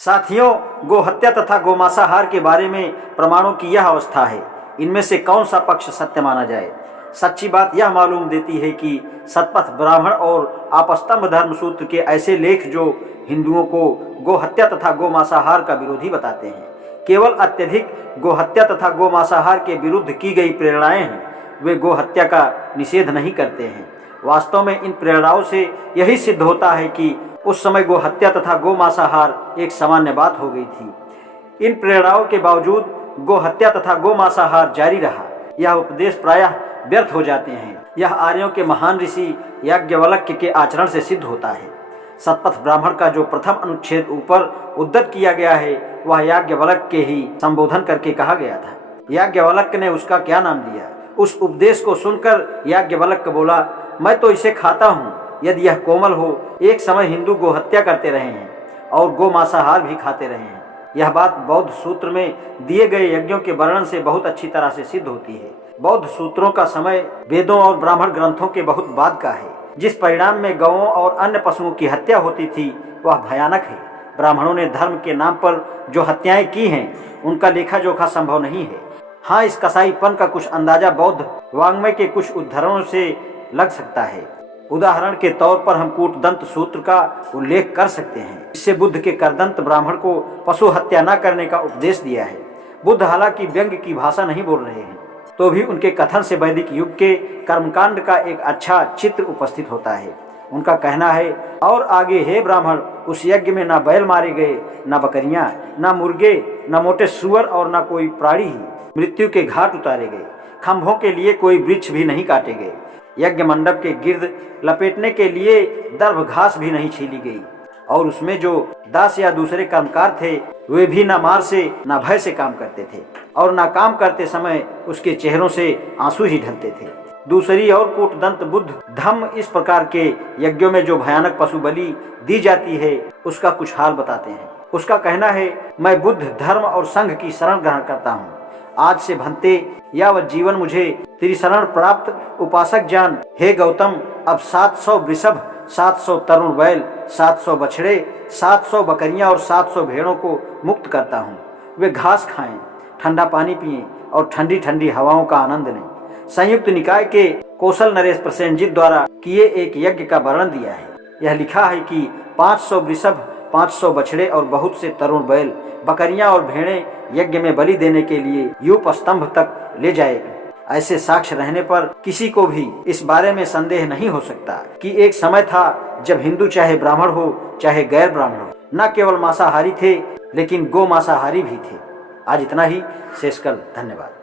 साथियों, गोहत्या तथा गोमांसाहार के बारे में प्रमाणों की यह अवस्था है। इनमें से कौन सा पक्ष सत्य माना जाए? सच्ची बात यह मालूम देती है कि सतपथ ब्राह्मण और आपस्तंभ धर्मसूत्र के ऐसे लेख जो हिंदुओं को गोहत्या तथा गोमांसाहार का विरोधी बताते हैं, केवल अत्यधिक गोहत्या तथा गोमांसाहार के विरुद्ध की गई प्रेरणाएं हैं। वे गोहत्या का निषेध नहीं करते हैं। वास्तव में इन प्रेरणाओं से यही सिद्ध होता है कि उस समय गोहत्या तथा गोमांसाहार एक सामान्य बात हो गई थी। इन प्रेरणाओं के बावजूद गोहत्या तथा गोमांसाहार जारी रहा। यह उपदेश प्रायः व्यर्थ हो जाते हैं। यह आर्यों के महान ऋषि याज्ञवल्क्य के आचरण से सिद्ध होता है। सतपथ ब्राह्मण का जो प्रथम अनुच्छेद ऊपर उद्धत किया गया है, वह याज्ञवल्क्य के ही संबोधन करके कहा गया था। याज्ञवल्क्य ने उसका क्या नाम दिया? उस उपदेश को सुनकर याज्ञवल्क्य बोला, मैं तो इसे खाता हूँ यदि यह कोमल हो। एक समय हिंदू गोहत्या करते रहे हैं और गोमांसाहार भी खाते रहे हैं। यह बात बौद्ध सूत्र में दिए गए यज्ञों के वर्णन से बहुत अच्छी तरह से सिद्ध होती है। बौद्ध सूत्रों का समय वेदों और ब्राह्मण ग्रंथों के बहुत बाद का है। जिस परिणाम में गौओं और अन्य पशुओं की हत्या होती थी, वह भयानक है। ब्राह्मणों ने धर्म के नाम पर जो हत्याएं की हैं, उनका लेखा जोखा संभव नहीं है। हाँ, इस कसाईपन का कुछ अंदाजा बौद्ध वाङ्मय के कुछ उद्धरणों से लग सकता है। उदाहरण के तौर पर हम कूटदंत सूत्र का उल्लेख कर सकते हैं। इससे बुद्ध के करदंत ब्राह्मण को पशु हत्या न करने का उपदेश दिया है। बुद्ध हालांकि व्यंग्य की भाषा नहीं बोल रहे हैं, तो भी उनके कथन से वैदिक युग के कर्मकांड का एक अच्छा चित्र उपस्थित होता है। उनका कहना है, और आगे हे ब्राह्मण, उस यज्ञ में न बैल मारे गए, न बकरियां, न मुर्गे, न मोटे सुअर और न कोई प्राणी ही मृत्यु के घाट उतारे गए। खंभों के लिए कोई वृक्ष भी नहीं काटे गए। यज्ञ मंडप के गिर्द लपेटने के लिए दर्भ घास भी नहीं छीली गई। और उसमें जो दास या दूसरे कर्मकार थे, वे भी न मार से न भय से काम करते थे, और न काम करते समय उसके चेहरों से आंसू ही ढलते थे। दूसरी और कूटदंत बुद्ध धम्म इस प्रकार के यज्ञों में जो भयानक पशु बलि दी जाती है, उसका कुछ हाल बताते हैं। उसका कहना है, मैं बुद्ध धर्म और संघ की शरण ग्रहण करता हूँ। आज से भंते यावत जीवन मुझे तेरी शरण प्राप्त उपासक जान। हे गौतम, अब 700 वृषभ, 700 तरुण बैल, 700 बछड़े, 700 बकरियां और 700 भेड़ों को मुक्त करता हूँ। वे घास खाएं, ठंडा पानी पिएं और ठंडी ठंडी हवाओं का आनंद लें। संयुक्त निकाय के कौशल नरेश प्रसेनजीत द्वारा किए एक यज्ञ का वर्णन दिया है। यह लिखा है कि 500 वृषभ, 500 बछड़े और बहुत से तरुण बैल, बकरियां और भेड़ें यज्ञ में बलि देने के लिए यूप स्तंभ तक ले जाए। ऐसे साक्ष्य रहने पर किसी को भी इस बारे में संदेह नहीं हो सकता कि एक समय था जब हिंदू चाहे ब्राह्मण हो चाहे गैर ब्राह्मण हो, न केवल मांसाहारी थे लेकिन गो मांसाहारी भी थे। आज इतना ही। शेष कल। धन्यवाद।